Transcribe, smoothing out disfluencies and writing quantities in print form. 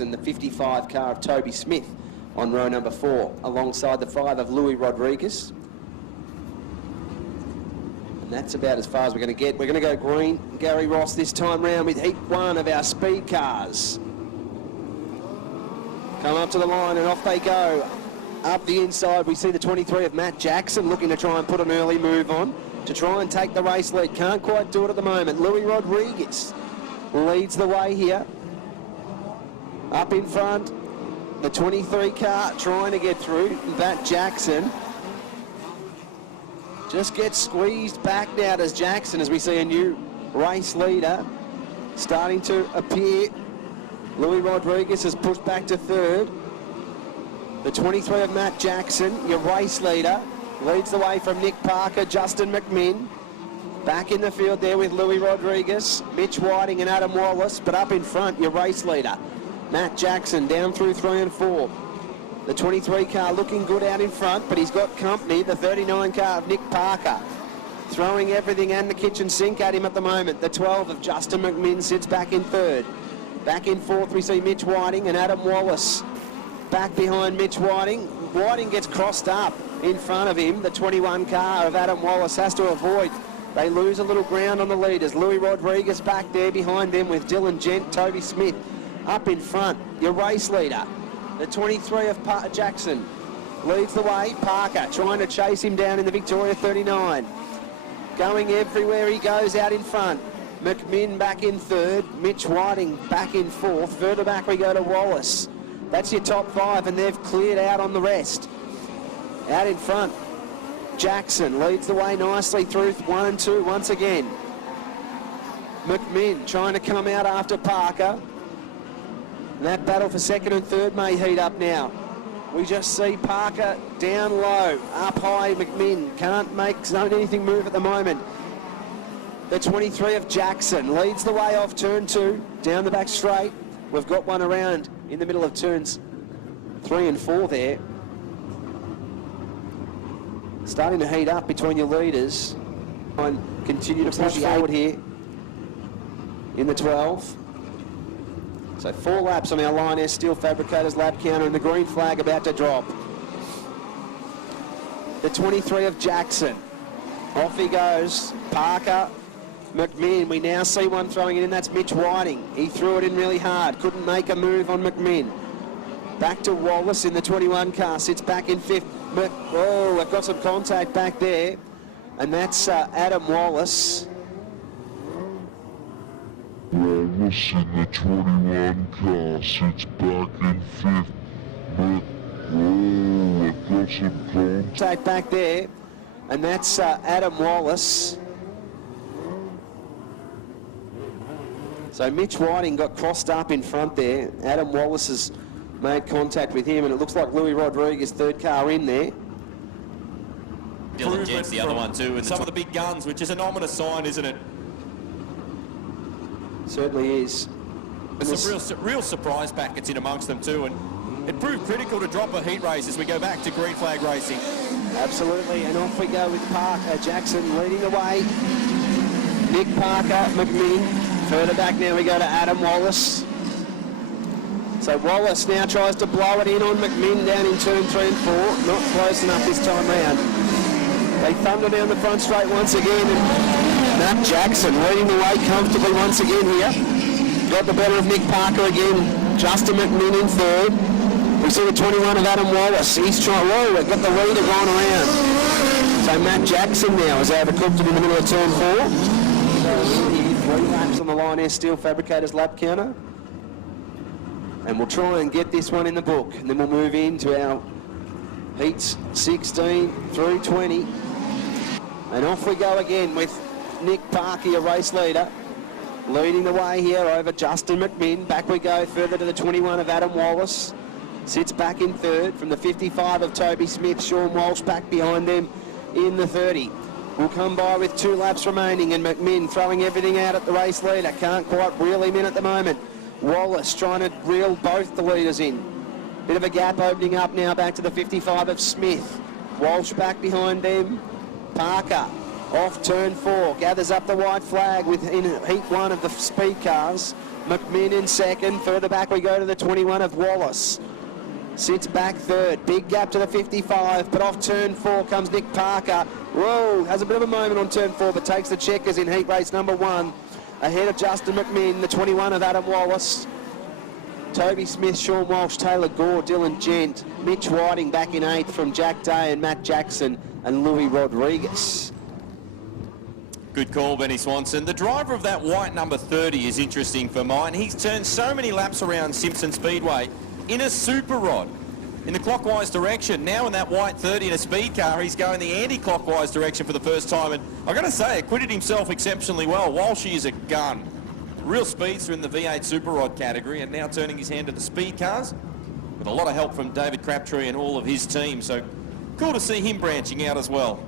And the 55 car of Toby Smith on row number 4, alongside the 5 of Louis Rodriguez. And that's about as far as we're going to get. We're going to go green. Gary Ross this time round with heat 1 of our speed cars. Come up to the line and off they go. Up the inside, we see the 23 of Matt Jackson looking to try and put an early move on to try and take the race lead. Can't quite do it at the moment. Louis Rodriguez leads the way here. Up in front, the 23 car trying to get through. Matt Jackson just gets squeezed back now as Jackson, as we see a new race leader starting to appear. Louis Rodriguez has pushed back to third. The 23 of Matt Jackson, your race leader, leads the way from Nick Parker, Justin McMinn. Back in the field there with Louis Rodriguez, Mitch Whiting and Adam Wallace, but up in front, your race leader, Matt Jackson, down through 3 and 4. The 23 car looking good out in front, but he's got company, the 39 car of Nick Parker, throwing everything and the kitchen sink at him at the moment. The 12 of Justin McMinn sits back in third. Back in fourth, we see Mitch Whiting and Adam Wallace. Back behind Mitch Whiting. Whiting gets crossed up in front of him. The 21 car of Adam Wallace has to avoid. They lose a little ground on the leaders. Louis Rodriguez back there behind them with Dylan Gent, Toby Smith. Up in front, your race leader, the 23 of Jackson, leads the way. Parker trying to chase him down in the Victoria 39. Going everywhere he goes out in front. McMinn back in third, Mitch Whiting back in fourth. Further back we go to Wallace. That's your top 5, and they've cleared out on the rest. Out in front, Jackson leads the way nicely through 1 and 2 once again. McMinn trying to come out after Parker. And that battle for second and third may heat up now. We just see Parker down low, up high. McMinn can't make anything move at the moment. The 23 of Jackson leads the way off turn 2, down the back straight. We've got one around in the middle of turns 3 and 4 there. Starting to heat up between your leaders. And continue to push forward here in the 12. So 4 laps on our Lion Air Steel Fabricators lap counter, and the green flag about to drop. The 23 of Jackson. Off he goes. Parker, McMinn. We now see one throwing it in. That's Mitch Whiting. He threw it in really hard. Couldn't make a move on McMinn. Back to Wallace in the 21 car. Sits back in 5th. Oh, we've got some contact back there. And that's Adam Wallace. Wallace in the 21 car sits back in 5th, but I've got some contact back there, and that's Adam Wallace. So Mitch Whiting got crossed up in front there. Adam Wallace has made contact with him, and it looks like Louis Rodriguez, 3rd car in there. Dylan Gent's the other one too, and some of the big guns, which is an ominous sign, isn't it? Certainly is. There's some real surprise packets in amongst them too, and it proved critical to drop a heat race as we go back to green flag racing. Absolutely, and off we go with Parker. Jackson leading the way. Nick Parker, McMinn. Further back now we go to Adam Wallace. So Wallace now tries to blow it in on McMinn down in turn 3 and 4. Not close enough this time round. They thunder down the front straight once again, and Matt Jackson leading the way comfortably once again here. Got the better of Nick Parker again. Justin McMinn in third. We see the 21 of Adam Wallace. He's trying, whoa, we've got the leader going around. So Matt Jackson now is overcooked in the middle of turn 4. 3 laps on the Lion Air Steel Fabricators lap counter. And we'll try and get this one in the book, and then we'll move into our heats 16 through 20. And off we go again with Nick Parker, your race leader, leading the way here over Justin McMinn. Back we go further to the 21 of Adam Wallace. Sits back in third from the 55 of Toby Smith. Sean Walsh back behind them in the 30. We'll come by with 2 laps remaining, and McMinn throwing everything out at the race leader. Can't quite reel him in at the moment. Wallace trying to reel both the leaders in. Bit of a gap opening up now back to the 55 of Smith. Walsh back behind them. Parker Off turn 4, gathers up the white flag within heat 1 of the speed cars. McMinn in second. Further back we go to the 21 of Wallace. Sits back third. Big gap to the 55, but off turn 4 comes Nick Parker. Whoa, has a bit of a moment on turn 4, but takes the checkers in heat race number 1. Ahead of Justin McMinn, the 21 of Adam Wallace. Toby Smith, Sean Walsh, Taylor Gore, Dylan Gent. Mitch Whiting back in 8th from Jack Day and Matt Jackson and Louis Rodriguez. Good call, Benny Swanson. The driver of that white number 30 is interesting for mine. He's turned so many laps around Simpson Speedway in a super rod in the clockwise direction. Now in that white 30 in a speed car, he's going the anti-clockwise direction for the first time. And I've got to say, acquitted himself exceptionally well. Walshy is a gun. Real speedster in the V8 super rod category, and now turning his hand to the speed cars with a lot of help from David Crabtree and all of his team. So cool to see him branching out as well.